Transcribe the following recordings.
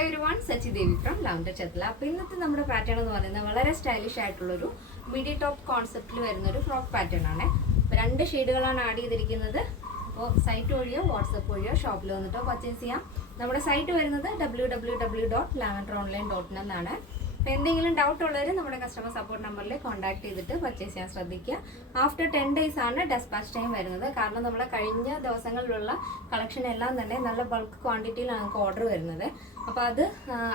Hello everyone, Sachi Devi from lavender Chethala. അപ്പോൾ ഇന്നത്തെ നമ്മുടെ പാറ്റേൺ എന്ന് പറയുന്നത് വളരെ സ്റ്റൈലിഷ് ആയിട്ടുള്ളൊരു മിഡി ടോപ്പ് കോൺസെപ്റ്റിൽ വരുന്നൊരു ഫ്രോക്ക് പാറ്റേൺ ആണ്. അപ്പോൾ 2 ഷെയ്ഡുകളാണ് ആഡ് ചെയ്തിരിക്കുന്നത്. അപ്പോൾ സൈറ്റ് വഴിയോ വാട്സപ്പ് വഴിയോ ഷോപ്പിൽ വന്നിട്ടോ പർച്ചേസ് ചെയ്യാം. നമ്മുടെ സൈറ്റ് വരുന്നത് www.lavenderonline.in എന്നാണ്. അപ്പോൾ എന്തെങ്കിലും ഡൗട്ട് ഉള്ളവർ നമ്മുടെ കസ്റ്റമർ സപ്പോർട്ട് നമ്പറിൽ കോൺടാക്ട് ചെയ്തിട്ട് പർച്ചേസ് ചെയ്യാൻ ശ്രദ്ധിക്കുക. ആഫ്റ്റർ 10 days ആണ് ഡെസ്പാച്ച് ടൈം വരുന്നത്. കാരണം നമ്മുടെ കഴിഞ്ഞ ദിവസങ്ങളിലുള്ള കളക്ഷൻ എല്ലാം തന്നെ നല്ല ബൾക്ക് ക്വാണ്ടിറ്റിയിലാണ് നമുക്ക് ഓർഡർ വരുന്നത്. അപ്പോൾ അത്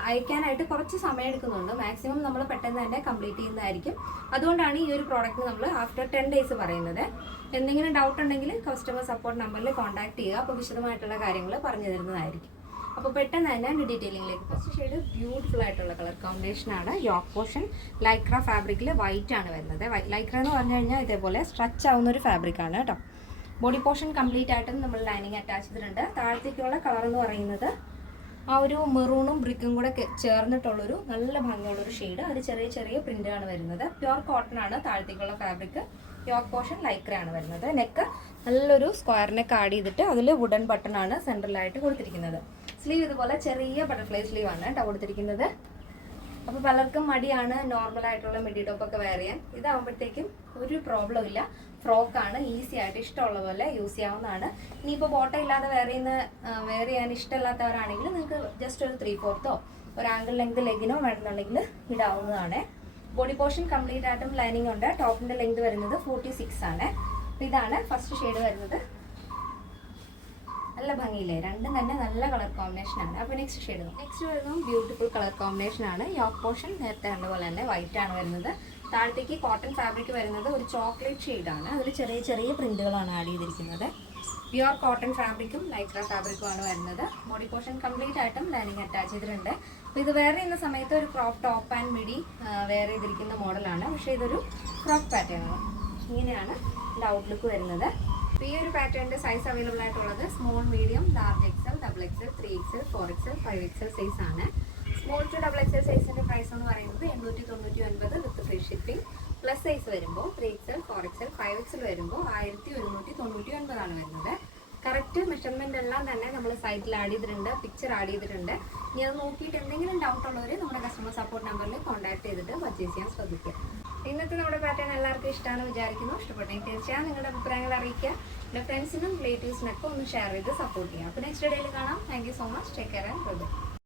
അയക്കാനായിട്ട് കുറച്ച് സമയം എടുക്കുന്നുണ്ട്. മാക്സിമം നമ്മൾ പെട്ടെന്ന് തന്നെ കംപ്ലീറ്റ് ചെയ്യുന്നതായിരിക്കും. അതുകൊണ്ടാണ് ഈ ഒരു പ്രോഡക്റ്റ് നമ്മൾ ആഫ്റ്റർ 10 days പറയുന്നത്. എന്തെങ്കിലും ഡൗട്ട് ഉണ്ടെങ്കിൽ കസ്റ്റമർ സപ്പോർട്ട് നമ്പറിൽ കോൺടാക്ട് ചെയ്യുക. അപ്പോൾ വിശദമായിട്ടുള്ള കാര്യങ്ങൾ പറഞ്ഞു തരുന്നതായിരിക്കും. അപ്പോൾ പെട്ടെന്ന് തന്നെ ഡീറ്റെയിലിംഗിലേക്ക്. ഫസ്റ്റ് ഷെയ്ഡ് ബ്യൂട്ടിഫുൾ ആയിട്ടുള്ള കളർ കോമ്പിനേഷൻ ആണ്. യോക്ക് പോർഷൻ ലൈക്ര ഫാബ്രിക്കിൽ വൈറ്റ് ആണ് വരുന്നത്. ലൈക്ര എന്ന് പറഞ്ഞു കഴിഞ്ഞാൽ ഇതേപോലെ സ്ട്രെച്ച് ആവുന്ന ഒരു ഫാബ്രിക് ആണ് കേട്ടോ. ബോഡി പോർഷൻ കംപ്ലീറ്റ് ആയിട്ടും നമ്മൾ ലൈനിങ് അറ്റാച്ച് ചെയ്തിട്ടുണ്ട്. താഴത്തേക്കുള്ള കളർ എന്ന് പറയുന്നത് ആ ഒരു മെറൂണും ബ്രിക്കും കൂടെ ചേർന്നിട്ടുള്ളൊരു നല്ല ഭംഗിയുള്ളൊരു ഷെയ്ഡ്. അതിൽ ചെറിയ ചെറിയ പ്രിൻ്റാണ് വരുന്നത്. പ്യുവർ കോട്ടൺ ആണ് താഴത്തേക്കുള്ള ഫാബ്രിക്. യോക്ക് പോർഷൻ ലൈക്ര ആണ് വരുന്നത്. നെക്ക് നല്ലൊരു സ്ക്വയർ നെക്ക് ആഡ് ചെയ്തിട്ട് അതിൽ വുഡൻ ബട്ടൺ ആണ് സെൻട്രലായിട്ട് കൊടുത്തിരിക്കുന്നത്. സ്ലീവ് ഇതുപോലെ ചെറിയ ബട്ടർഫ്ലൈ സ്ലീവ് ആണ് കേട്ടോ കൊടുത്തിരിക്കുന്നത്. അപ്പോൾ പലർക്കും മടിയാണ് നോർമലായിട്ടുള്ള മിഡി ടോപ്പൊക്കെ വെയർ ചെയ്യാൻ. ഇതാകുമ്പോഴത്തേക്കും ഒരു പ്രോബ്ലം ഇല്ല. ഫ്രോക്കാണ്, ഈസി ആയിട്ട് ഇഷ്ടമുള്ള പോലെ യൂസ് ചെയ്യാവുന്നതാണ്. ഇനിയിപ്പോൾ ബോട്ടം ഇല്ലാതെ വെയർ ചെയ്യാൻ ഇഷ്ടമില്ലാത്തവരാണെങ്കിൽ നിങ്ങൾക്ക് ജസ്റ്റ് ഒരു 3/4 ഒരു ആംഗിൾ ലെങ്ത് ലെഗിനോ വേണമെന്നുണ്ടെങ്കിൽ ഇടാവുന്നതാണ്. ബോഡി പോർഷൻ കംപ്ലീറ്റ് ആയിട്ടും ലൈനിങ് ഉണ്ട്. ടോപ്പിൻ്റെ ലെങ്ത് വരുന്നത് 46 ആണ്. അപ്പോൾ ഇതാണ് ഫസ്റ്റ് ഷെയ്ഡ് വരുന്നത്. നല്ല ഭംഗിയില്ലേ, രണ്ടും തന്നെ നല്ല കളർ കോമ്പിനേഷൻ ആണ്. അപ്പോൾ നെക്സ്റ്റ് വരുന്നത് ബ്യൂട്ടിഫുൾ കളർ കോമ്പിനേഷൻ ആണ്. യോക്ക് പോർഷൻ നേരത്തെ കണ്ടപോലെ തന്നെ വൈറ്റ് ആണ് വരുന്നത്. താഴത്തേക്ക് കോട്ടൺ ഫാബ്രിക് വരുന്നത് ഒരു ചോക്ലേറ്റ് ഷെയ്ഡാണ്. അതിൽ ചെറിയ ചെറിയ പ്രിന്റുകളാണ് ആഡ് ചെയ്തിരിക്കുന്നത്. പ്യുവർ കോട്ടൺ ഫാബ്രിക്കും ലൈക്ര ഫാബ്രിക്കും ആണ് വരുന്നത്. ബോഡി പോർഷൻ കംപ്ലീറ്റ് ആയിട്ടും ലൈനിങ് അറ്റാച്ച് ചെയ്തിട്ടുണ്ട്. അപ്പോൾ ഇത് വെയർ ചെയ്യുന്ന സമയത്ത് ഒരു crop top and midi wear ചെയ്തിരിക്കുന്ന മോഡലാണ്. പക്ഷേ ഇതൊരു ഫ്രോക്ക് പാറ്റേൺ ആണ്. ഇങ്ങനെയാണ് ഔട്ട്ലുക്ക് വരുന്നത്. അപ്പോൾ ഈ ഒരു പാറ്റേണിൻ്റെ സൈസ് അവൈലബിൾ ആയിട്ടുള്ളത് small, medium, large XL, XXL, 3XL, 4XL, 5XL size ആണ്. സ്മോൾ ടു XXL സൈസിൻ്റെ പ്രൈസ് എന്ന് പറയുന്നത് 899 വിത്ത് ഫ്രീ ഷിപ്പിംഗ്. പ്ലസ് സൈസ് വരുമ്പോൾ 3XL, 4XL, 5XL വരുമ്പോൾ 1199 ആണ് വരുന്നത്. കറക്റ്റ് മെഷർമെൻ്റ് എല്ലാം തന്നെ നമ്മൾ സൈറ്റിൽ ആഡ് ചെയ്തിട്ടുണ്ട്, പിക്ചർ ആഡ് ചെയ്തിട്ടുണ്ട്. ഇനി അത് നോക്കിയിട്ട് എന്തെങ്കിലും ഡൗട്ട് ഉള്ളവർ നമ്മുടെ കസ്റ്റമർ സപ്പോർട്ട് നമ്പറിൽ കോൺടാക്ട് ചെയ്തിട്ട് പർച്ചേസ് ചെയ്യാൻ ശ്രദ്ധിക്കുക. ഇന്നത്തെ നമ്മുടെ പാറ്റേൺ എല്ലാവർക്കും ഇഷ്ടമാണെന്ന് വിചാരിക്കുന്നു. ഇഷ്ടപ്പെട്ടെങ്കിൽ തീർച്ചയായും നിങ്ങളുടെ അഭിപ്രായങ്ങൾ അറിയിക്കുക. എൻ്റെ ഫ്രണ്ട്സിനും റിലേറ്റീവ്സിനൊക്കെ ഒന്ന് ഷെയർ ചെയ്ത് സപ്പോർട്ട് ചെയ്യുക. അപ്പോൾ നെക്സ്റ്റ് ഡേയിൽ കാണാം. Thank you so much. Take care and by.